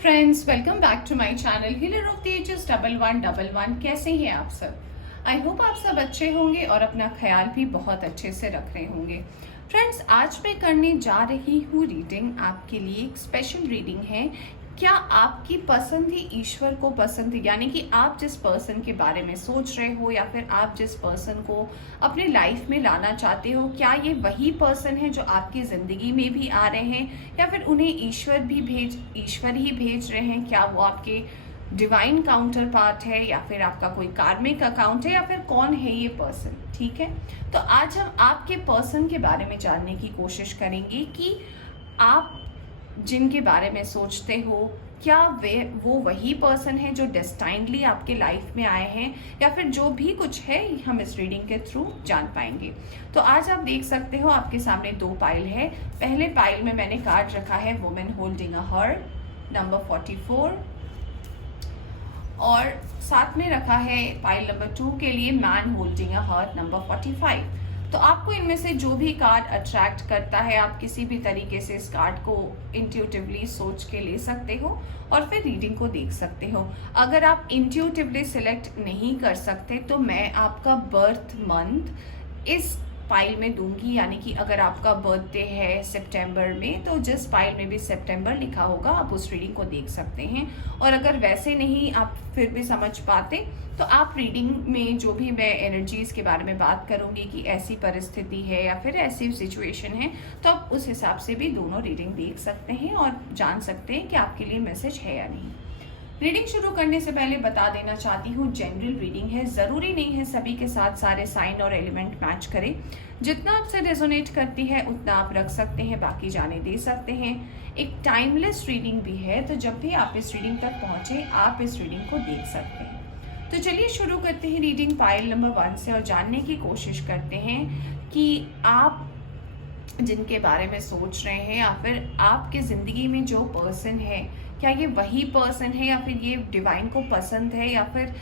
Friends, welcome back to my channel healer of the ages 1111। कैसे हैं आप सब? आई होप आप सब अच्छे होंगे और अपना ख्याल भी बहुत अच्छे से रख रहे होंगे। फ्रेंड्स, आज मैं करने जा रही हूँ रीडिंग आपके लिए। एक स्पेशल रीडिंग है। क्या आपकी पसंद ही ईश्वर को पसंद है? यानी कि आप जिस पर्सन के बारे में सोच रहे हो या फिर आप जिस पर्सन को अपने लाइफ में लाना चाहते हो, क्या ये वही पर्सन है जो आपकी ज़िंदगी में भी आ रहे हैं या फिर उन्हें ईश्वर ही भेज रहे हैं? क्या वो आपके डिवाइन काउंटर पार्ट है या फिर आपका कोई कार्मिक अकाउंट है या फिर कौन है ये पर्सन? ठीक है, तो आज हम आपके पर्सन के बारे में जानने की कोशिश करेंगे कि आप जिनके बारे में सोचते हो, क्या वो वही पर्सन है जो डेस्टाइनली आपके लाइफ में आए हैं या फिर जो भी कुछ है हम इस रीडिंग के थ्रू जान पाएंगे। तो आज आप देख सकते हो आपके सामने दो पाइल है। पहले पाइल में मैंने कार्ड रखा है women holding a heart number 44 और साथ में रखा है पाइल नंबर 2 के लिए man holding a heart number 45। तो आपको इनमें से जो भी कार्ड अट्रैक्ट करता है, आप किसी भी तरीके से इस कार्ड को इंट्यूटिवली सोच के ले सकते हो और फिर रीडिंग को देख सकते हो। अगर आप इंट्यूटिवली सिलेक्ट नहीं कर सकते तो मैं आपका बर्थ मंथ इस पाइल में दूंगी। यानी कि अगर आपका बर्थडे है सितंबर में तो जिस पाइल में भी सितंबर लिखा होगा आप उस रीडिंग को देख सकते हैं। और अगर वैसे नहीं आप फिर भी समझ पाते तो आप रीडिंग में जो भी मैं एनर्जीज के बारे में बात करूंगी कि ऐसी परिस्थिति है या फिर ऐसी सिचुएशन है, तो आप उस हिसाब से भी दोनों रीडिंग देख सकते हैं और जान सकते हैं कि आपके लिए मैसेज है या नहीं। रीडिंग शुरू करने से पहले बता देना चाहती हूँ, जनरल रीडिंग है, ज़रूरी नहीं है सभी के साथ सारे साइन और एलिमेंट मैच करें। जितना आपसे रेजोनेट करती है उतना आप रख सकते हैं, बाकी जाने दे सकते हैं। एक टाइमलेस रीडिंग भी है, तो जब भी आप इस रीडिंग तक पहुँचे आप इस रीडिंग को देख सकते हैं। तो चलिए शुरू करते हैं रीडिंग पाइल नंबर 1 से और जानने की कोशिश करते हैं कि आप जिनके बारे में सोच रहे हैं या फिर आपके ज़िंदगी में जो पर्सन है, क्या ये वही पर्सन है या फिर ये डिवाइन को पसंद है या फिर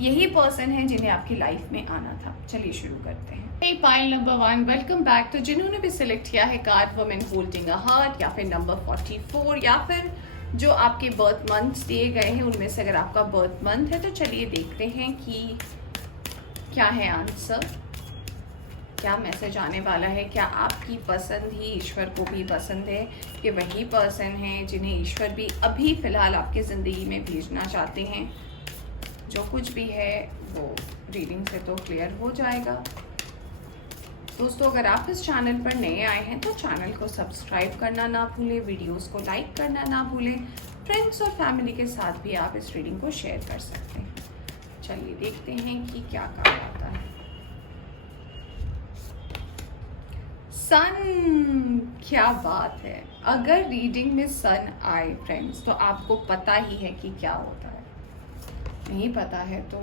यही पर्सन है जिन्हें आपकी लाइफ में आना था। चलिए शुरू करते हैं। hey, pile number 1, welcome back. तो जिन्होंने भी सिलेक्ट किया है card women holding a heart या फिर नंबर 44 या फिर जो आपके बर्थ मंथ दिए गए हैं उनमें से अगर आपका बर्थ मंथ है तो चलिए देखते हैं कि क्या है आंसर, क्या मैसेज आने वाला है। क्या आपकी पसंद ही ईश्वर को भी पसंद है? कि वही पर्सन है जिन्हें ईश्वर भी अभी फ़िलहाल आपके ज़िंदगी में भेजना चाहते हैं? जो कुछ भी है वो रीडिंग से तो क्लियर हो जाएगा। दोस्तों, अगर आप इस चैनल पर नए आए हैं तो चैनल को सब्सक्राइब करना ना भूलें, वीडियोस को लाइक करना ना भूलें। फ्रेंड्स और फैमिली के साथ भी आप इस रीडिंग को शेयर कर सकते हैं। चलिए देखते हैं कि क्या कार्ड आता है। सन, क्या बात है। अगर रीडिंग में सन आए फ्रेंड्स तो आपको पता ही है कि क्या होता है। नहीं पता है तो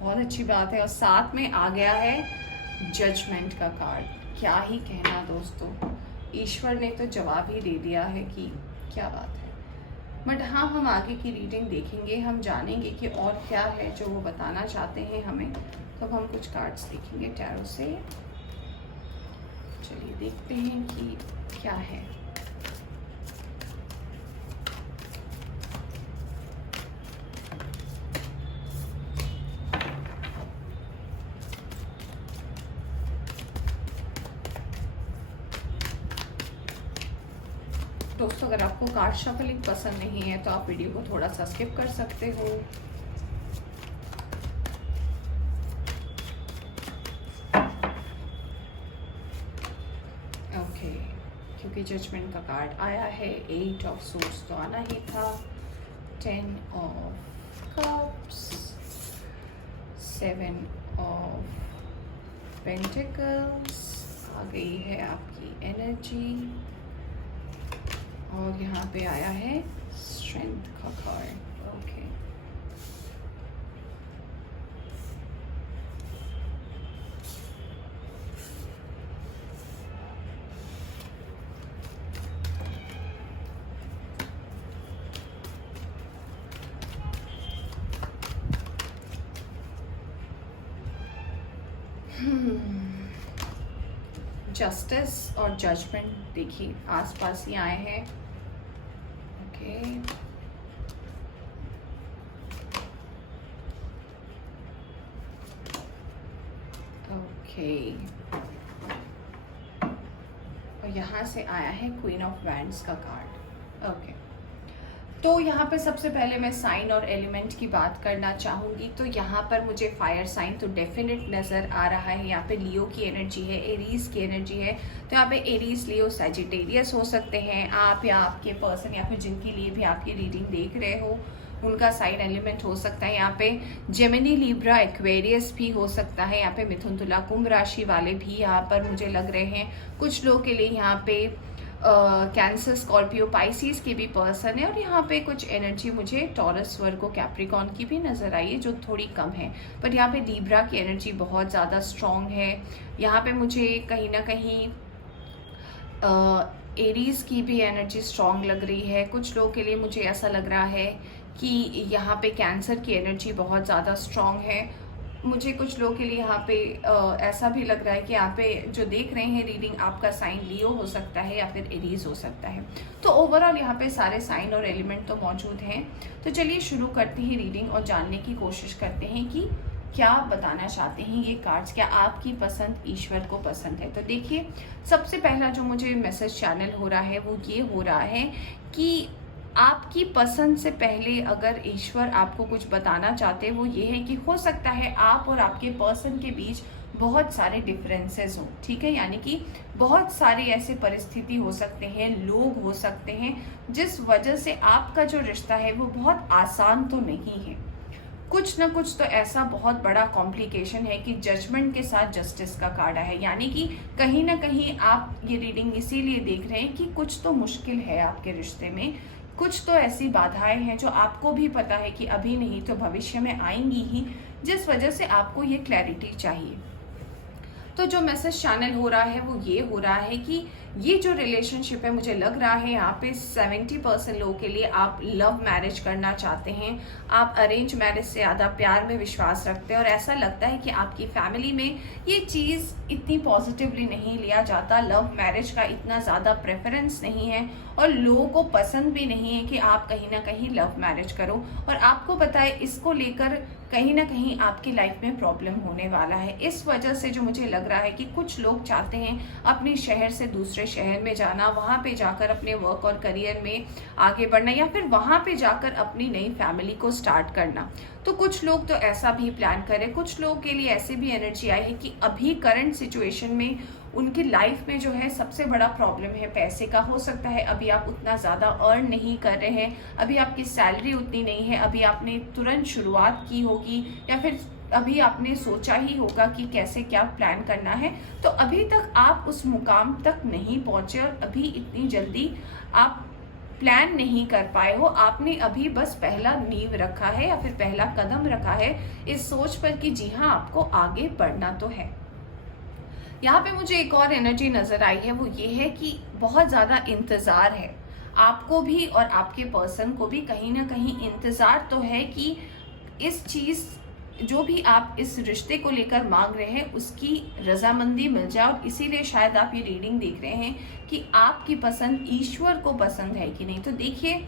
बहुत अच्छी बात है। और साथ में आ गया है जजमेंट का कार्ड। क्या ही कहना दोस्तों, ईश्वर ने तो जवाब ही दे दिया है कि क्या बात है। बट हाँ, हम आगे की रीडिंग देखेंगे, हम जानेंगे कि और क्या है जो वो बताना चाहते हैं हमें। तो हम कुछ कार्ड्स देखेंगे टैरो से। चलिए देखते हैं कि क्या है। दोस्तों, अगर आपको कार्ड शफलिंग पसंद नहीं है तो आप वीडियो को थोड़ा सा स्किप कर सकते हो। ओके, क्योंकि जजमेंट का कार्ड आया है, 8 ऑफ सोर्स तो आना ही था, 10 ऑफ कप्स, 7 ऑफ पेंटिकल्स, आ गई है आपकी एनर्जी और यहाँ पे आया है स्ट्रेंथ का कार्ड। ओके, जस्टिस और जजमेंट देखिए आसपास ही आए हैं। ओके, ओके, और यहाँ से आया है क्वीन ऑफ वैंड्स का कार्ड। ओके, तो यहाँ पे सबसे पहले मैं साइन और एलिमेंट की बात करना चाहूँगी। तो यहाँ पर मुझे फायर साइन तो डेफिनेट नज़र आ रहा है। यहाँ पे लियो की एनर्जी है, एरीज की एनर्जी है। तो यहाँ पे एरीज, लियो, सैजिटेरियस हो सकते हैं आप, या आपके पर्सन, या फिर जिनके लिए भी आपकी रीडिंग देख रहे हो उनका साइन एलिमेंट हो सकता है। यहाँ पे जेमिनी, लिब्रा, एक्वेरियस भी हो सकता है। यहाँ पे मिथुन, तुला, कुंभ राशि वाले भी यहाँ पर मुझे लग रहे हैं। कुछ लोग के लिए यहाँ पे कैंसर, स्कॉर्पियो, पाइसिस के भी पर्सन है। और यहाँ पे कुछ एनर्जी मुझे टॉरस, वर्गो, कैप्रिकॉन की भी नज़र आई है जो थोड़ी कम है। बट यहाँ पे लिब्रा की एनर्जी बहुत ज़्यादा स्ट्रॉन्ग है। यहाँ पे मुझे कहीं ना कहीं एरीज की भी एनर्जी स्ट्रॉन्ग लग रही है। कुछ लोगों के लिए मुझे ऐसा लग रहा है कि यहाँ पे कैंसर की एनर्जी बहुत ज़्यादा स्ट्रॉन्ग है। मुझे कुछ लोगों के लिए यहाँ पे ऐसा भी लग रहा है कि यहाँ पे जो देख रहे हैं रीडिंग, आपका साइन लियो हो सकता है या फिर एरीज हो सकता है। तो ओवरऑल यहाँ पे सारे साइन और एलिमेंट तो मौजूद हैं। तो चलिए शुरू करते हैं रीडिंग और जानने की कोशिश करते हैं कि क्या बताना चाहते हैं ये कार्ड्स, क्या आपकी पसंद ईश्वर को पसंद है। तो देखिए, सबसे पहला जो मुझे मैसेज चैनल हो रहा है वो ये हो रहा है कि आपकी पसंद से पहले अगर ईश्वर आपको कुछ बताना चाहते हैं वो ये है कि हो सकता है आप और आपके पर्सन के बीच बहुत सारे डिफरेंसेस हों। ठीक है, यानी कि बहुत सारी ऐसे परिस्थिति हो सकते हैं, लोग हो सकते हैं जिस वजह से आपका जो रिश्ता है वो बहुत आसान तो नहीं है। कुछ ना कुछ तो ऐसा बहुत बड़ा कॉम्प्लिकेशन है कि जजमेंट के साथ जस्टिस का कार्ड है। यानी कि कहीं ना कहीं आप ये रीडिंग इसीलिए देख रहे हैं कि कुछ तो मुश्किल है आपके रिश्ते में, कुछ तो ऐसी बाधाएं हैं जो आपको भी पता है कि अभी नहीं तो भविष्य में आएंगी ही, जिस वजह से आपको ये क्लैरिटी चाहिए। तो जो मैसेज चैनल हो रहा है वो ये हो रहा है कि ये जो रिलेशनशिप है, मुझे लग रहा है यहाँ पे 70% लोगों के लिए आप लव मैरिज करना चाहते हैं। आप अरेंज मैरिज से ज़्यादा प्यार में विश्वास रखते हैं और ऐसा लगता है कि आपकी फैमिली में ये चीज़ इतनी पॉजिटिवली नहीं लिया जाता। लव मैरिज का इतना ज़्यादा प्रेफरेंस नहीं है और लोगों को पसंद भी नहीं है कि आप कहीं ना कहीं लव मैरिज करो। और आपको पता है इसको लेकर कहीं ना कहीं आपकी लाइफ में प्रॉब्लम होने वाला है। इस वजह से जो मुझे लग रहा है कि कुछ लोग चाहते हैं अपने शहर से दूसरे शहर में जाना, वहाँ पे जाकर अपने वर्क और करियर में आगे बढ़ना, या फिर वहाँ पे जाकर अपनी नई फैमिली को स्टार्ट करना। तो कुछ लोग तो ऐसा भी प्लान करें। कुछ लोगों के लिए ऐसे भी एनर्जी आई है कि अभी करंट सिचुएशन में उनकी लाइफ में जो है सबसे बड़ा प्रॉब्लम है पैसे का। हो सकता है अभी आप उतना ज़्यादा अर्न नहीं कर रहे हैं, अभी आपकी सैलरी उतनी नहीं है, अभी आपने तुरंत शुरुआत की होगी या फिर अभी आपने सोचा ही होगा कि कैसे क्या प्लान करना है। तो अभी तक आप उस मुकाम तक नहीं पहुंचे और अभी इतनी जल्दी आप प्लान नहीं कर पाए हो। आपने अभी बस पहला नींव रखा है या फिर पहला कदम रखा है इस सोच पर कि जी हाँ, आपको आगे बढ़ना तो है। यहाँ पे मुझे एक और एनर्जी नजर आई है, वो ये है कि बहुत ज़्यादा इंतज़ार है आपको भी और आपके पर्सन को भी। कहीं ना कहीं इंतज़ार तो है कि इस चीज़ जो भी आप इस रिश्ते को लेकर मांग रहे हैं उसकी रजामंदी मिल जाए। और इसीलिए शायद आप ये रीडिंग देख रहे हैं कि आपकी पसंद ईश्वर को पसंद है कि नहीं। तो देखिए,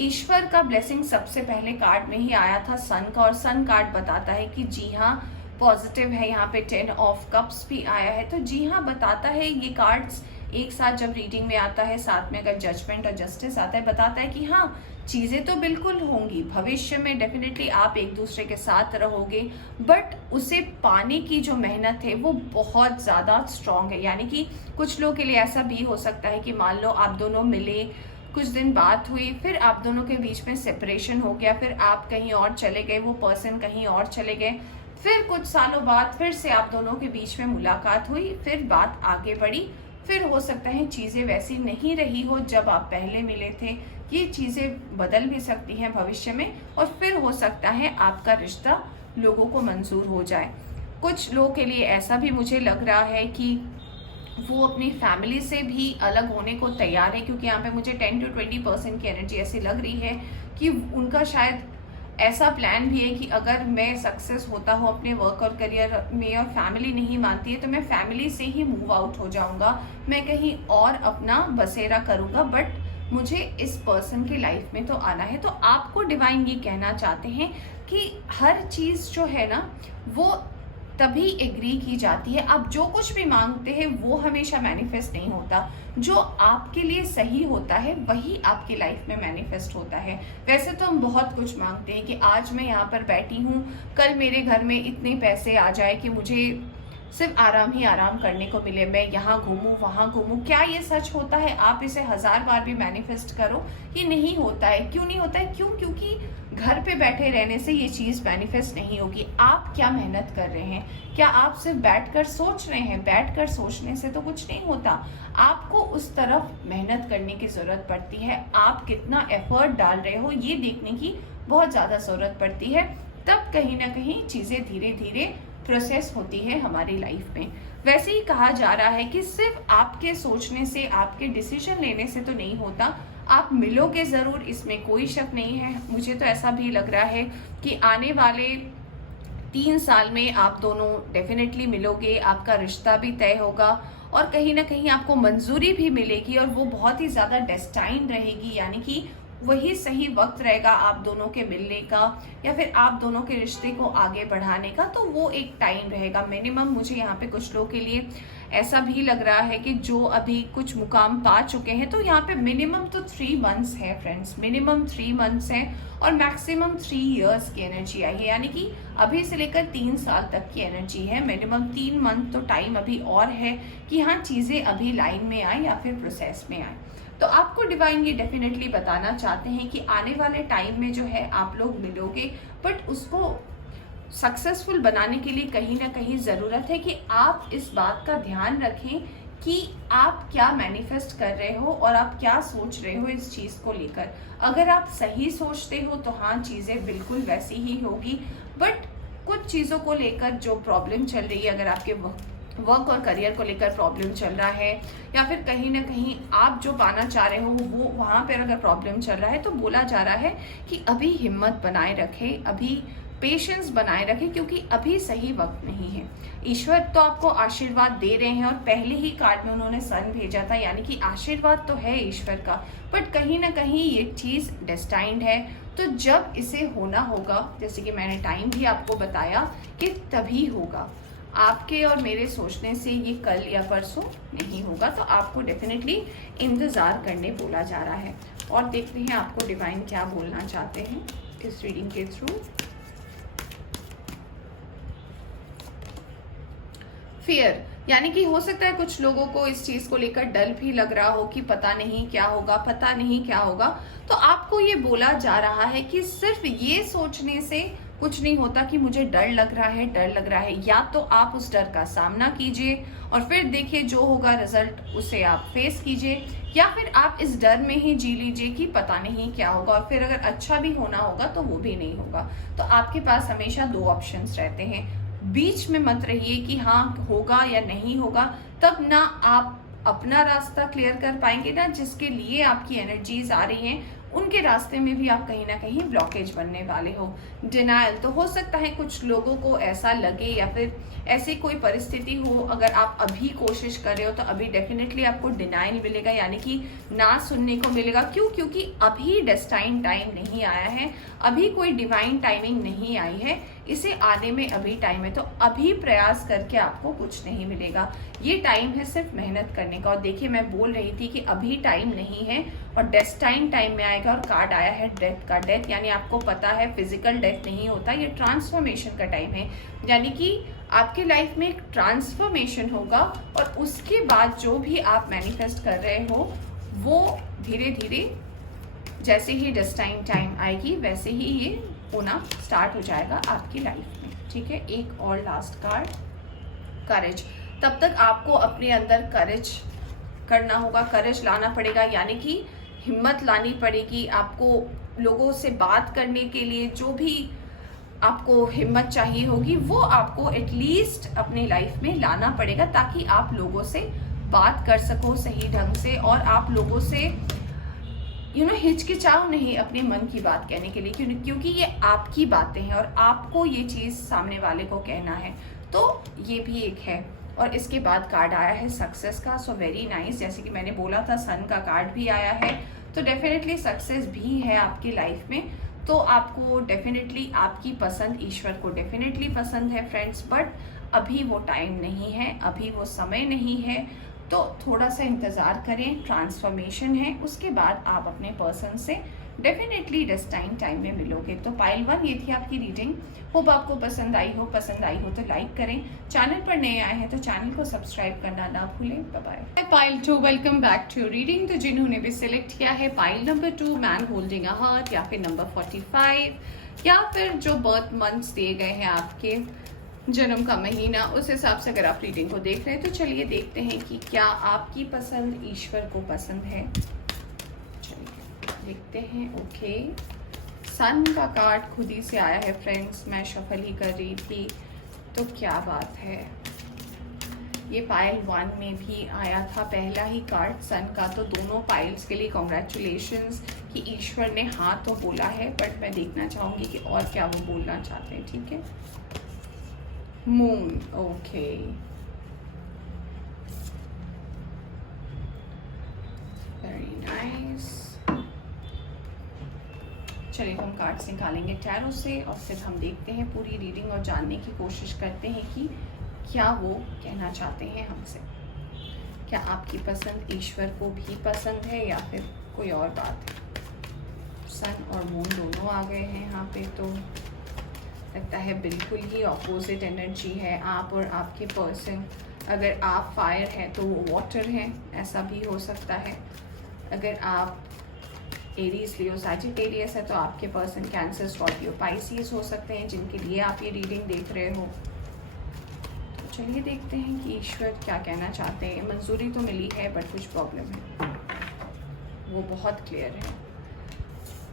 ईश्वर का ब्लेसिंग सबसे पहले कार्ड में ही आया था सन का, और सन कार्ड बताता है कि जी हाँ पॉजिटिव है। यहाँ पे 10 ऑफ कप्स भी आया है, तो जी हाँ बताता है। ये कार्ड्स एक साथ जब रीडिंग में आता है, साथ में अगर जजमेंट और जस्टिस आता है, बताता है कि हाँ चीज़ें तो बिल्कुल होंगी, भविष्य में डेफिनेटली आप एक दूसरे के साथ रहोगे, बट उसे पाने की जो मेहनत है वो बहुत ज़्यादा स्ट्रॉन्ग है। यानी कि कुछ लोगों के लिए ऐसा भी हो सकता है कि मान लो आप दोनों मिले, कुछ दिन बात हुई, फिर आप दोनों के बीच में सेपरेशन हो गया, फिर आप कहीं और चले गए, वो पर्सन कहीं और चले गए, फिर कुछ सालों बाद फिर से आप दोनों के बीच में मुलाकात हुई, फिर बात आगे बढ़ी, फिर हो सकता है चीज़ें वैसी नहीं रही हो जब आप पहले मिले थे। ये चीज़ें बदल भी सकती हैं भविष्य में, और फिर हो सकता है आपका रिश्ता लोगों को मंजूर हो जाए। कुछ लोगों के लिए ऐसा भी मुझे लग रहा है कि वो अपनी फैमिली से भी अलग होने को तैयार है, क्योंकि यहाँ पे मुझे 10 to 20% की एनर्जी ऐसी लग रही है कि उनका शायद ऐसा प्लान भी है कि अगर मैं सक्सेस होता हूँ अपने वर्क और करियर में और फैमिली नहीं मानती है तो मैं फैमिली से ही मूव आउट हो जाऊँगा, मैं कहीं और अपना बसेरा करूँगा, बट मुझे इस पर्सन की लाइफ में तो आना है। तो आपको डिवाइन ये कहना चाहते हैं कि हर चीज़ जो है ना वो तभी एग्री की जाती है। आप जो कुछ भी मांगते हैं वो हमेशा मैनिफेस्ट नहीं होता। जो आपके लिए सही होता है वही आपकी लाइफ में मैनिफेस्ट होता है। वैसे तो हम बहुत कुछ मांगते हैं कि आज मैं यहाँ पर बैठी हूँ, कल मेरे घर में इतने पैसे आ जाए कि मुझे सिर्फ आराम ही आराम करने को मिले, मैं यहाँ घूमूं वहाँ घूमूं। क्या ये सच होता है? आप इसे 1000 बार भी मैनिफेस्ट करो, ये नहीं होता है। क्यों नहीं होता है? क्योंकि घर पे बैठे रहने से ये चीज़ मैनिफेस्ट नहीं होगी। आप क्या मेहनत कर रहे हैं? क्या आप सिर्फ बैठकर सोच रहे हैं? बैठकर सोचने से तो कुछ नहीं होता। आपको उस तरफ मेहनत करने की ज़रूरत पड़ती है। आप कितना एफर्ट डाल रहे हो ये देखने की बहुत ज़्यादा ज़रूरत पड़ती है। तब कहीं ना कहीं चीज़ें धीरे धीरे प्रोसेस होती है हमारी लाइफ में। वैसे ही कहा जा रहा है कि सिर्फ आपके सोचने से, आपके डिसीजन लेने से तो नहीं होता। आप मिलोगे ज़रूर, इसमें कोई शक नहीं है। मुझे तो ऐसा भी लग रहा है कि आने वाले 3 साल में आप दोनों डेफिनेटली मिलोगे, आपका रिश्ता भी तय होगा और कहीं ना कहीं आपको मंजूरी भी मिलेगी और वो बहुत ही ज़्यादा डेस्टाइन रहेगी, यानी कि वही सही वक्त रहेगा आप दोनों के मिलने का या फिर आप दोनों के रिश्ते को आगे बढ़ाने का। तो वो एक टाइम रहेगा मिनिमम। मुझे यहाँ पे कुछ लोगों के लिए ऐसा भी लग रहा है कि जो अभी कुछ मुकाम पा चुके हैं, तो यहाँ पे मिनिमम तो 3 मंथ्स है फ्रेंड्स, मिनिमम 3 मंथ्स है और मैक्सिमम 3 इयर्स की एनर्जी आई है, यानी कि अभी से लेकर 3 साल तक की एनर्जी है। मिनिमम 3 मंथ तो टाइम अभी और है कि हाँ चीज़ें अभी लाइन में आए या फिर प्रोसेस में आए। तो आपको डिवाइन ये डेफिनेटली बताना चाहते हैं कि आने वाले टाइम में जो है आप लोग मिलोगे, बट उसको सक्सेसफुल बनाने के लिए कहीं ना कहीं ज़रूरत है कि आप इस बात का ध्यान रखें कि आप क्या मैनिफेस्ट कर रहे हो और आप क्या सोच रहे हो इस चीज़ को लेकर। अगर आप सही सोचते हो तो हाँ चीज़ें बिल्कुल वैसी ही होगी, बट कुछ चीज़ों को लेकर जो प्रॉब्लम चल रही है, अगर आपके वर्क और करियर को लेकर प्रॉब्लम चल रहा है या फिर कहीं ना कहीं आप जो पाना चाह रहे हो वो वहाँ पर अगर प्रॉब्लम चल रहा है, तो बोला जा रहा है कि अभी हिम्मत बनाए रखें, अभी पेशेंस बनाए रखें, क्योंकि अभी सही वक्त नहीं है। ईश्वर तो आपको आशीर्वाद दे रहे हैं और पहले ही कार्ड में उन्होंने सन भेजा था, यानी कि आशीर्वाद तो है ईश्वर का, बट कहीं ना कहीं ये चीज़ डेस्टाइंड है। तो जब इसे होना होगा, जैसे कि मैंने टाइम भी आपको बताया कि तभी होगा। आपके और मेरे सोचने से ये कल या परसों नहीं होगा। तो आपको डेफिनेटली इंतज़ार करने बोला जा रहा है। और देखते हैं आपको डिवाइन क्या बोलना चाहते हैं इस रीडिंग के थ्रू। फियर, यानी कि हो सकता है कुछ लोगों को इस चीज़ को लेकर डर भी लग रहा हो कि पता नहीं क्या होगा, पता नहीं क्या होगा। तो आपको ये बोला जा रहा है कि सिर्फ ये सोचने से कुछ नहीं होता कि मुझे डर लग रहा है, डर लग रहा है। या तो आप उस डर का सामना कीजिए और फिर देखिए जो होगा रिजल्ट उसे आप फेस कीजिए, या फिर आप इस डर में ही जी लीजिए कि पता नहीं क्या होगा और फिर अगर अच्छा भी होना होगा तो वो भी नहीं होगा। तो आपके पास हमेशा 2 ऑप्शंस रहते हैं। बीच में मत रहिए कि हाँ होगा या नहीं होगा, तब ना आप अपना रास्ता क्लियर कर पाएंगे, ना जिसके लिए आपकी एनर्जीज आ रही हैं उनके रास्ते में भी आप कहीं ना कहीं ब्लॉकेज बनने वाले हो। डिनायल, तो हो सकता है कुछ लोगों को ऐसा लगे या फिर ऐसी कोई परिस्थिति हो, अगर आप अभी कोशिश कर रहे हो तो अभी डेफिनेटली आपको डिनायल मिलेगा, यानी कि ना सुनने को मिलेगा। क्यों? क्योंकि अभी डेस्टाइन टाइम नहीं आया है, अभी कोई डिवाइन टाइमिंग नहीं आई है, इसे आने में अभी टाइम है। तो अभी प्रयास करके आपको कुछ नहीं मिलेगा, ये टाइम है सिर्फ मेहनत करने का। और देखिए मैं बोल रही थी कि अभी टाइम नहीं है और डेस्टाइन टाइम में आएगा। और कार्ड आया है डेथ का। डेथ यानी आपको पता है फिजिकल डेथ नहीं होता, ये ट्रांसफॉर्मेशन का टाइम है, यानी कि आपके लाइफ में एक ट्रांसफॉर्मेशन होगा और उसके बाद जो भी आप मैनिफेस्ट कर रहे हो वो धीरे धीरे जैसे ही डेस्टाइन टाइम आएगी वैसे ही ये होना स्टार्ट हो जाएगा आपकी लाइफ में। ठीक है, एक और लास्ट कार्ड, करेज। तब तक आपको अपने अंदर करेज करना होगा, करेज लाना पड़ेगा, यानी कि हिम्मत लानी पड़ेगी आपको। लोगों से बात करने के लिए जो भी आपको हिम्मत चाहिए होगी वो आपको एटलीस्ट अपनी लाइफ में लाना पड़ेगा, ताकि आप लोगों से बात कर सको सही ढंग से और आप लोगों से हिचकिचाओ नहीं अपने मन की बात कहने के लिए, क्योंकि ये आपकी बातें हैं और आपको ये चीज़ सामने वाले को कहना है। तो ये भी एक है। और इसके बाद कार्ड आया है सक्सेस का। सो वेरी नाइस, जैसे कि मैंने बोला था सन का कार्ड भी आया है, तो डेफिनेटली सक्सेस भी है आपकी लाइफ में। तो आपको डेफिनेटली आपकी पसंद ईश्वर को डेफिनेटली पसंद है फ्रेंड्स, बट अभी वो टाइम नहीं है, अभी वो समय नहीं है। तो थोड़ा सा इंतज़ार करें, ट्रांसफॉर्मेशन है, उसके बाद आप अपने पर्सन से डेफिनेटली डेस्टाइन टाइम में मिलोगे। तो पाइल 1 ये थी आपकी रीडिंग। होप आपको पसंद आई हो तो लाइक करें, चैनल पर नए आए हैं तो चैनल को सब्सक्राइब करना ना भूलें। Bye bye. Pile 2 welcome back to reading. तो जिन्होंने भी सिलेक्ट किया है pile number 2 man holding a heart, या फिर नंबर 45, या फिर जो बर्थ मंथ्स दिए गए हैं आपके जन्म का महीना, उस हिसाब से अगर आप रीडिंग को देख रहे हैं तो चलिए देखते हैं कि क्या आपकी पसंद ईश्वर को पसंद है। देखते हैं। ओके, सन का कार्ड खुद ही से आया है फ्रेंड्स, मैं शफल ही कर रही थी, तो क्या बात है। ये पाइल 1 में भी आया था पहला ही कार्ड सन का, तो दोनों पाइल्स के लिए कॉन्ग्रेचुलेशंस कि ईश्वर ने हाँ तो बोला है, बट मैं देखना चाहूँगी कि और क्या वो बोलना चाहते हैं। ठीक है, मून। Okay, very nice. चलिए हम कार्ड्स निकालेंगे टैरो से और फिर हम देखते हैं पूरी रीडिंग और जानने की कोशिश करते हैं कि क्या वो कहना चाहते हैं हमसे। क्या आपकी पसंद ईश्वर को भी पसंद है या फिर कोई और बात है। सन और मून दोनों आ गए हैं यहाँ पे, तो लगता है बिल्कुल ही ऑपोजिट एनर्जी है। आप और आपके पर्सन, अगर आप फायर हैं तो वो वाटर हैं, ऐसा भी हो सकता है। अगर आप एरीज, लियो, सैजिटेरियस है तो आपके पर्सन कैंसर, स्कॉर्पियो, पाइसिस हो सकते हैं जिनके लिए आप ये रीडिंग देख रहे हो। तो चलिए देखते हैं कि ईश्वर क्या कहना चाहते हैं। मंजूरी तो मिली है बट कुछ प्रॉब्लम है, वो बहुत क्लियर है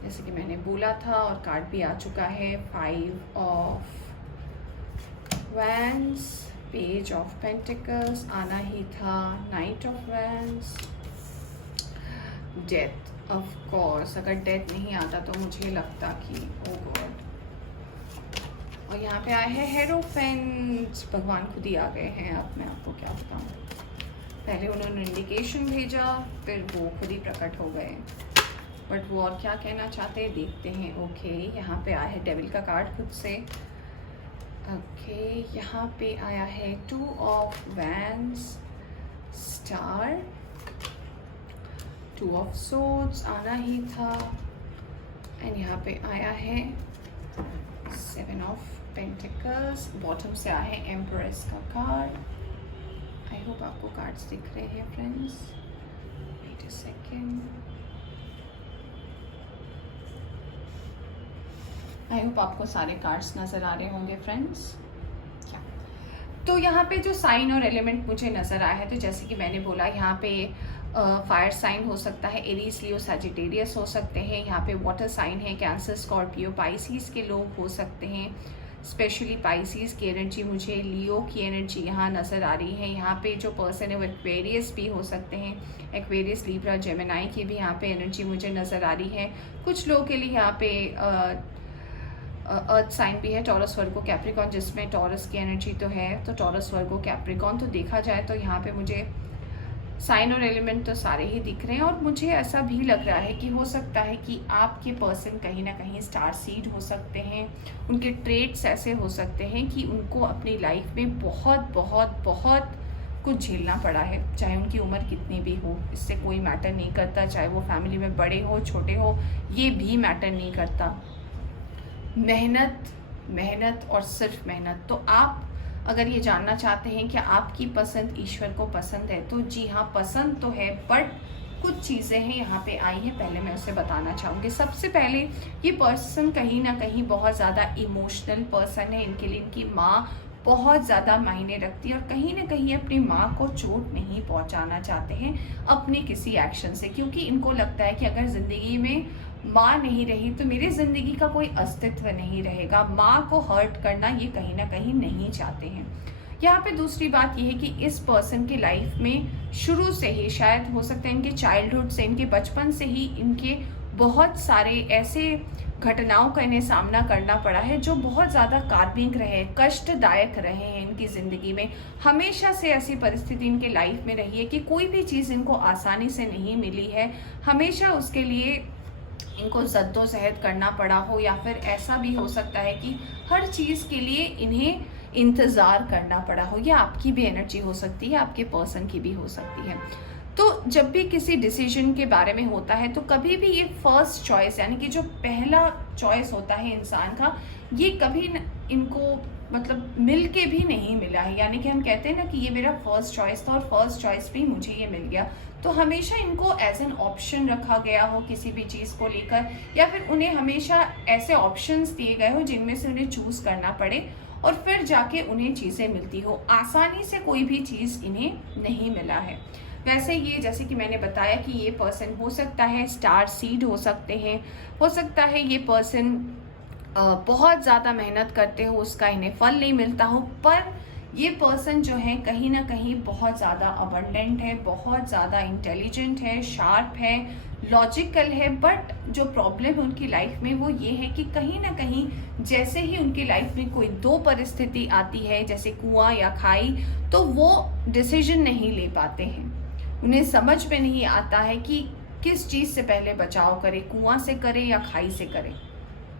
जैसे कि मैंने बोला था, और कार्ड भी आ चुका है। 5 of wands, page of pentacles आना ही था, night of wands, death. Of course अगर डेथ नहीं आता तो मुझे लगता कि ओ गॉड। और यहाँ पे आए हैं हेरोफेंट, भगवान खुद ही आ गए हैं। अब मैं आपको क्या बताऊँ, पहले उन्होंने इंडिकेशन भेजा, फिर वो खुद ही प्रकट हो गए, बट वो और क्या कहना चाहते हैं देखते हैं। ओके, यहाँ पे आया है डेविल का कार्ड खुद से। ओके, यहाँ पे आया है 2 of wands, star, 2 of swords आना ही था, एंड यहाँ पे आया है 7 ऑफ पेंटिकल्स। बॉटम से आया है एम्प्रेस का कार्ड। आई होप आपको कार्ड्स दिख रहे हैं friends. Wait a second. I hope आपको सारे कार्ड्स नज़र आ रहे होंगे फ्रेंड्स। तो यहाँ पे जो साइन और एलिमेंट मुझे नज़र आया है, तो जैसे कि मैंने बोला यहाँ पे फायर साइन हो सकता है, एरीज, लियो, सैजिटेरियस हो सकते हैं। यहाँ पे वाटर साइन है, कैंसर, स्कॉर्पियो, पाइसिस के लोग हो सकते हैं। स्पेशली पाइसिस की एनर्जी, मुझे लियो की एनर्जी यहाँ नज़र आ रही है। यहाँ पे जो पर्सन है वो एक्वेरियस भी हो सकते हैं, एक्वेरियस, लिब्रा, जेमिनाई की भी यहाँ पे एनर्जी मुझे नज़र आ रही है। कुछ लोगों के लिए यहाँ पे अर्थ साइन भी है, टॉरस, वर्गो, कैप्रिकॉन, जिसमें टॉरस की एनर्जी तो है, तो टॉरस, वर्गो, कैप्रिकॉन। तो देखा जाए तो यहाँ पे मुझे साइन और एलिमेंट तो सारे ही दिख रहे हैं, और मुझे ऐसा भी लग रहा है कि हो सकता है कि आपके पर्सन कहीं ना कहीं स्टार सीड हो सकते हैं। उनके ट्रेट्स ऐसे हो सकते हैं कि उनको अपनी लाइफ में बहुत बहुत बहुत कुछ झेलना पड़ा है, चाहे उनकी उम्र कितनी भी हो, इससे कोई मैटर नहीं करता। चाहे वो फैमिली में बड़े हो, छोटे हो, ये भी मैटर नहीं करता। मेहनत, मेहनत और सिर्फ मेहनत। तो आप अगर ये जानना चाहते हैं कि आपकी पसंद ईश्वर को पसंद है, तो जी हाँ, पसंद तो है, बट कुछ चीज़ें हैं यहाँ पे आई हैं, पहले मैं उसे बताना चाहूँगी। सबसे पहले ये पर्सन कहीं ना कहीं बहुत ज़्यादा इमोशनल पर्सन है। इनके लिए इनकी माँ बहुत ज़्यादा मायने रखती है, और कहीं ना कहीं अपनी माँ को चोट नहीं पहुँचाना चाहते हैं अपने किसी एक्शन से, क्योंकि इनको लगता है कि अगर ज़िंदगी में माँ नहीं रही तो मेरी ज़िंदगी का कोई अस्तित्व नहीं रहेगा। माँ को हर्ट करना ये कहीं ना कहीं नहीं चाहते हैं। यहाँ पे दूसरी बात यह है कि इस पर्सन की लाइफ में शुरू से ही, शायद हो सकता है इनके चाइल्डहुड से, इनके बचपन से ही इनके बहुत सारे ऐसे घटनाओं का इन्हें सामना करना पड़ा है जो बहुत ज़्यादा कार्मिक रहे, कष्टदायक रहे हैं इनकी ज़िंदगी में। हमेशा से ऐसी परिस्थिति इनके लाइफ में रही है कि कोई भी चीज़ इनको आसानी से नहीं मिली है। हमेशा उसके लिए इनको जद्दोजहद करना पड़ा हो, या फिर ऐसा भी हो सकता है कि हर चीज़ के लिए इन्हें इंतज़ार करना पड़ा हो। या आपकी भी एनर्जी हो सकती है, आपके पर्सन की भी हो सकती है। तो जब भी किसी डिसीजन के बारे में होता है तो कभी भी ये फर्स्ट चॉइस, यानी कि जो पहला चॉइस होता है इंसान का, ये कभी इनको मतलब मिल के भी नहीं मिला है। यानी कि हम कहते हैं ना कि ये मेरा फर्स्ट चॉइस था और फर्स्ट चॉइस भी मुझे ये मिल गया। तो हमेशा इनको एज एन ऑप्शन रखा गया हो किसी भी चीज़ को लेकर, या फिर उन्हें हमेशा ऐसे ऑप्शंस दिए गए हो जिनमें से उन्हें चूज़ करना पड़े और फिर जाके उन्हें चीज़ें मिलती हो। आसानी से कोई भी चीज़ इन्हें नहीं मिला है। वैसे ये जैसे कि मैंने बताया कि ये पर्सन हो सकता है स्टार सीड हो सकते हैं, हो सकता है ये पर्सन बहुत ज़्यादा मेहनत करते हो, उसका इन्हें फल नहीं मिलता हो, पर ये पर्सन जो है कहीं ना कहीं बहुत ज़्यादा अबंडेंट है, बहुत ज़्यादा इंटेलिजेंट है, शार्प है, लॉजिकल है। बट जो प्रॉब्लम है उनकी लाइफ में वो ये है कि कहीं ना कहीं जैसे ही उनकी लाइफ में कोई दो परिस्थिति आती है, जैसे कुआं या खाई, तो वो डिसीजन नहीं ले पाते हैं। उन्हें समझ में नहीं आता है कि किस चीज़ से पहले बचाव करे, कुआं से करे या खाई से करे।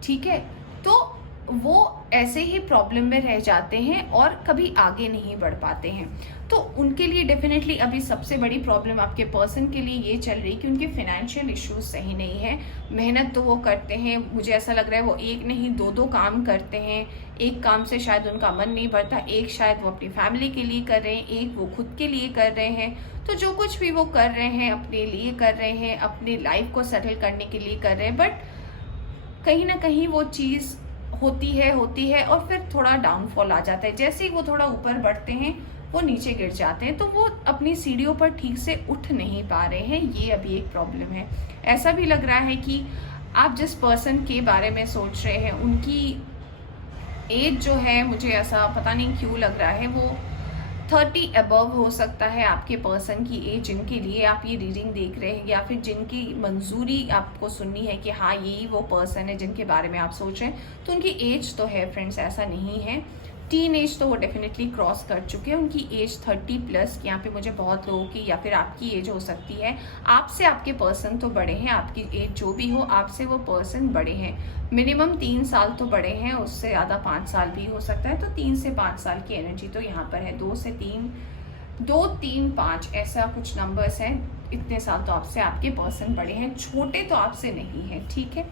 ठीक है, तो वो ऐसे ही प्रॉब्लम में रह जाते हैं और कभी आगे नहीं बढ़ पाते हैं। तो उनके लिए डेफिनेटली अभी सबसे बड़ी प्रॉब्लम आपके पर्सन के लिए ये चल रही कि उनके फाइनेंशियल इश्यूज सही नहीं है। मेहनत तो वो करते हैं, मुझे ऐसा लग रहा है वो एक नहीं दो काम करते हैं। एक काम से शायद उनका मन नहीं भरता, एक शायद वो अपनी फैमिली के लिए कर रहे हैं, एक वो खुद के लिए कर रहे हैं। तो जो कुछ भी वो कर रहे हैं अपने लिए कर रहे हैं, अपनी लाइफ को सेटल करने के लिए कर रहे हैं, बट कहीं ना कहीं वो चीज़ होती है और फिर थोड़ा डाउनफॉल आ जाता है। जैसे ही वो थोड़ा ऊपर बढ़ते हैं वो नीचे गिर जाते हैं, तो वो अपनी सीढ़ियों पर ठीक से उठ नहीं पा रहे हैं। ये अभी एक प्रॉब्लम है। ऐसा भी लग रहा है कि आप जिस पर्सन के बारे में सोच रहे हैं उनकी एज जो है, मुझे ऐसा पता नहीं क्यों लग रहा है, वो 30 अबव हो सकता है आपके पर्सन की एज, जिनके लिए आप ये रीडिंग देख रहे हैं, या फिर जिनकी मंजूरी आपको सुननी है कि हाँ यही वो पर्सन है जिनके बारे में आप सोच रहे हैं। तो उनकी एज तो है फ्रेंड्स, ऐसा नहीं है। टीन एज तो वो डेफिनेटली क्रॉस कर चुके हैं। उनकी एज 30+, यहाँ पे मुझे बहुत लोगों की या फिर आपकी एज हो सकती है। आपसे आपके पर्सन तो बड़े हैं, आपकी एज जो भी हो आपसे वो पर्सन बड़े हैं। मिनिमम 3 साल तो बड़े हैं, उससे ज़्यादा 5 साल भी हो सकता है। तो 3 से 5 साल की एनर्जी तो यहाँ पर है। 2 से 3, 2, 3, 5 ऐसा कुछ नंबर्स हैं। इतने साल तो आपसे आपके पर्सन बड़े हैं, छोटे तो आपसे नहीं है। ठीक है,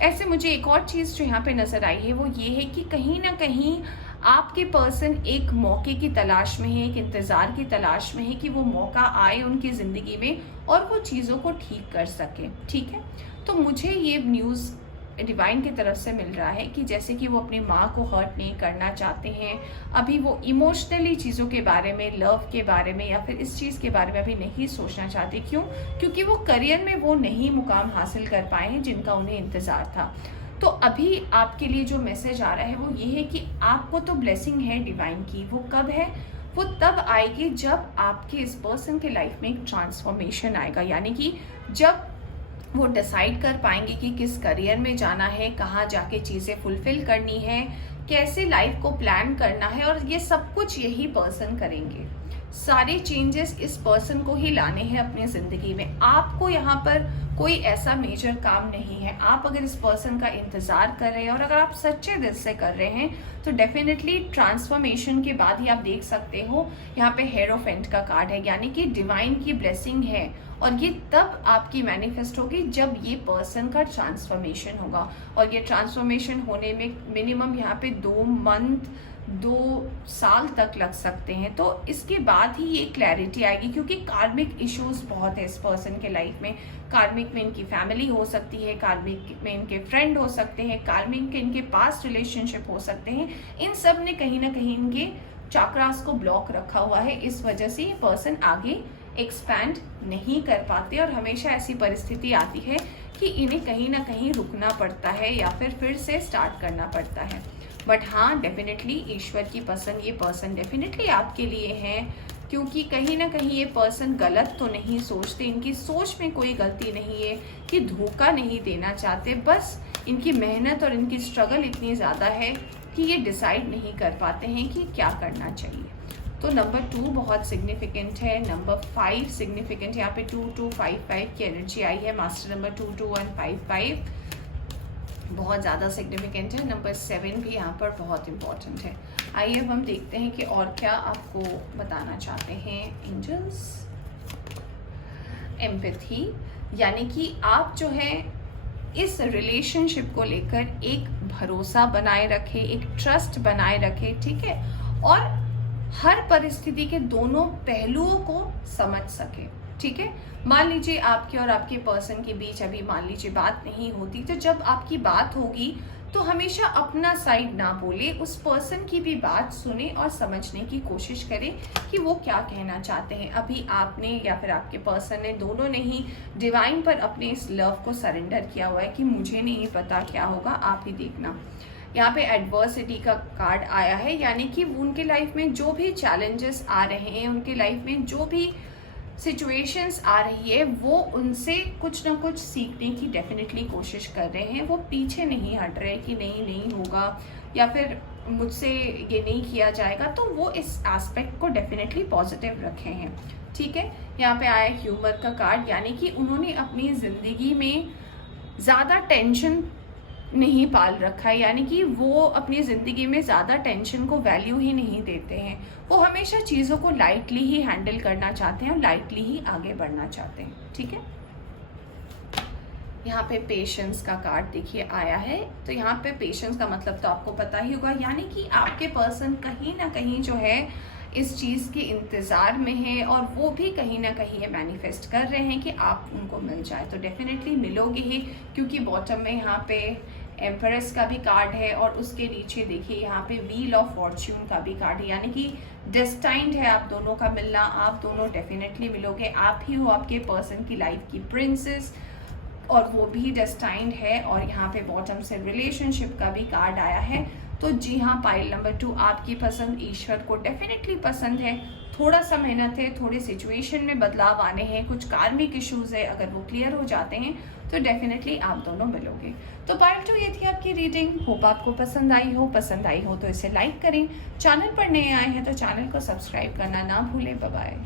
ऐसे मुझे एक और चीज़ जो यहाँ पे नज़र आई है वो ये है कि कहीं ना कहीं आपके पर्सन एक मौके की तलाश में है, एक इंतज़ार की तलाश में है कि वो मौका आए उनकी ज़िंदगी में और वो चीज़ों को ठीक कर सके। ठीक है, तो मुझे ये न्यूज़ डिवाइन की तरफ से मिल रहा है कि जैसे कि वो अपनी माँ को हर्ट नहीं करना चाहते हैं, अभी वो इमोशनली चीज़ों के बारे में, लव के बारे में या फिर इस चीज़ के बारे में अभी नहीं सोचना चाहते। क्यों? क्योंकि वो करियर में वो नहीं मुकाम हासिल कर पाए हैं जिनका उन्हें इंतज़ार था। तो अभी आपके लिए जो मैसेज आ रहा है वो ये है कि आपको तो ब्लेसिंग है डिवाइन की। वो कब है? वो तब आएगी जब आपके इस पर्सन के लाइफ में एक ट्रांसफॉर्मेशन आएगा, यानी कि जब वो डिसाइड कर पाएंगे कि किस करियर में जाना है, कहाँ जाके चीज़ें फुलफिल करनी है, कैसे लाइफ को प्लान करना है, और ये सब कुछ यही पर्सन करेंगे। सारे चेंजेस इस पर्सन को ही लाने हैं अपनी ज़िंदगी में। आपको यहाँ पर कोई ऐसा मेजर काम नहीं है। आप अगर इस पर्सन का इंतज़ार कर रहे हैं और अगर आप सच्चे दिल से कर रहे हैं तो डेफिनेटली ट्रांसफॉर्मेशन के बाद ही आप देख सकते हो। यहाँ पे हेरोफेंट का कार्ड है, यानी कि डिवाइन की ब्लेसिंग है, और ये तब आपकी मैनिफेस्ट होगी जब ये पर्सन का ट्रांसफॉर्मेशन होगा। और ये ट्रांसफॉर्मेशन होने में मिनिमम यहाँ पे 2 मंथ 2 साल तक लग सकते हैं। तो इसके बाद ही ये क्लैरिटी आएगी, क्योंकि कार्मिक इश्यूज बहुत है इस पर्सन के लाइफ में। कार्मिक में इनकी फैमिली हो सकती है, कार्मिक में इनके फ्रेंड हो सकते हैं, कार्मिक के इनके पास्ट रिलेशनशिप हो सकते हैं। इन सब ने कहीं ना कहीं इनके चाक्रास को ब्लॉक रखा हुआ है। इस वजह से ये पर्सन आगे एक्सपैंड नहीं कर पाते और हमेशा ऐसी परिस्थिति आती है कि इन्हें कहीं ना कहीं रुकना पड़ता है या फिर से स्टार्ट करना पड़ता है। बट हाँ, डेफिनेटली ईश्वर की पसंद ये पर्सन डेफिनेटली आपके लिए है, क्योंकि कहीं ना कहीं ये पर्सन गलत तो नहीं सोचते, इनकी सोच में कोई गलती नहीं है कि धोखा नहीं देना चाहते। बस इनकी मेहनत और इनकी स्ट्रगल इतनी ज़्यादा है कि ये डिसाइड नहीं कर पाते हैं कि क्या करना चाहिए। तो नंबर 2 बहुत सिग्निफिकेंट है, नंबर 5 सिग्निफिकेंट, यहाँ पे 2255 की एनर्जी आई है, मास्टर नंबर 22155 बहुत ज़्यादा सिग्निफिकेंट है, नंबर 7 भी यहाँ पर बहुत इम्पॉर्टेंट है। आइए अब हम देखते हैं कि और क्या आपको बताना चाहते हैं एंजल्स। एम्पैथी, यानी कि आप जो है इस रिलेशनशिप को लेकर एक भरोसा बनाए रखें, एक ट्रस्ट बनाए रखें, ठीक है, और हर परिस्थिति के दोनों पहलुओं को समझ सके, ठीक है। मान लीजिए आपके और आपके पर्सन के बीच अभी मान लीजिए बात नहीं होती, तो जब आपकी बात होगी तो हमेशा अपना साइड ना बोले, उस पर्सन की भी बात सुने और समझने की कोशिश करें कि वो क्या कहना चाहते हैं। अभी आपने या फिर आपके पर्सन ने, दोनों ने ही डिवाइन पर अपने इस लव को सरेंडर किया हुआ है कि मुझे नहीं पता क्या होगा, आप ही देखना। यहाँ पे एडवर्सिटी का कार्ड आया है, यानी कि उनके लाइफ में जो भी चैलेंजेस आ रहे हैं, उनके लाइफ में जो भी सिचुएशंस आ रही है, वो उनसे कुछ ना कुछ सीखने की डेफिनेटली कोशिश कर रहे हैं। वो पीछे नहीं हट रहे कि नहीं होगा या फिर मुझसे ये नहीं किया जाएगा, तो वो इस एस्पेक्ट को डेफिनेटली पॉजिटिव रखे हैं, ठीक है। यहाँ पे आया ह्यूमर का कार्ड, यानी कि उन्होंने अपनी ज़िंदगी में ज़्यादा टेंशन नहीं पाल रखा है, यानी कि वो अपनी ज़िंदगी में ज़्यादा टेंशन को वैल्यू ही नहीं देते हैं। वो हमेशा चीज़ों को लाइटली ही हैंडल करना चाहते हैं और लाइटली ही आगे बढ़ना चाहते हैं, ठीक है। यहाँ पे पेशेंस का कार्ड देखिए आया है, तो यहाँ पे पेशेंस का मतलब तो आपको पता ही होगा, यानी कि आपके पर्सन कहीं ना कहीं जो है इस चीज़ के इंतज़ार में है और वो भी कहीं ना कहीं ये मैनिफेस्ट कर रहे हैं कि आप उनको मिल जाए, तो डेफिनेटली मिलोगे ही, क्योंकि बॉटम में यहाँ पे एम्परेस का भी कार्ड है और उसके नीचे देखिए यहाँ पे व्हील ऑफ फॉर्च्यून का भी कार्ड है, यानी कि डेस्टाइंड है आप दोनों का मिलना, आप दोनों डेफिनेटली मिलोगे। आप ही हो आपके पर्सन की लाइफ की प्रिंसेस और वो भी डेस्टाइंड है। और यहाँ पे बॉटम से रिलेशनशिप का भी कार्ड आया है, तो जी हाँ, पाइल नंबर 2 आपकी पसंद ईश्वर को डेफिनेटली पसंद है। थोड़ा सा मेहनत है, थोड़े सिचुएशन में बदलाव आने हैं, कुछ कार्मिक इश्यूज है, अगर वो क्लियर हो जाते हैं तो डेफिनेटली आप दोनों मिलोगे। तो पाइल 2 ये थी आपकी रीडिंग। होप आपको पसंद आई हो तो इसे लाइक करें। चैनल पर नए आए हैं तो चैनल को सब्सक्राइब करना ना भूलें। Bye bye.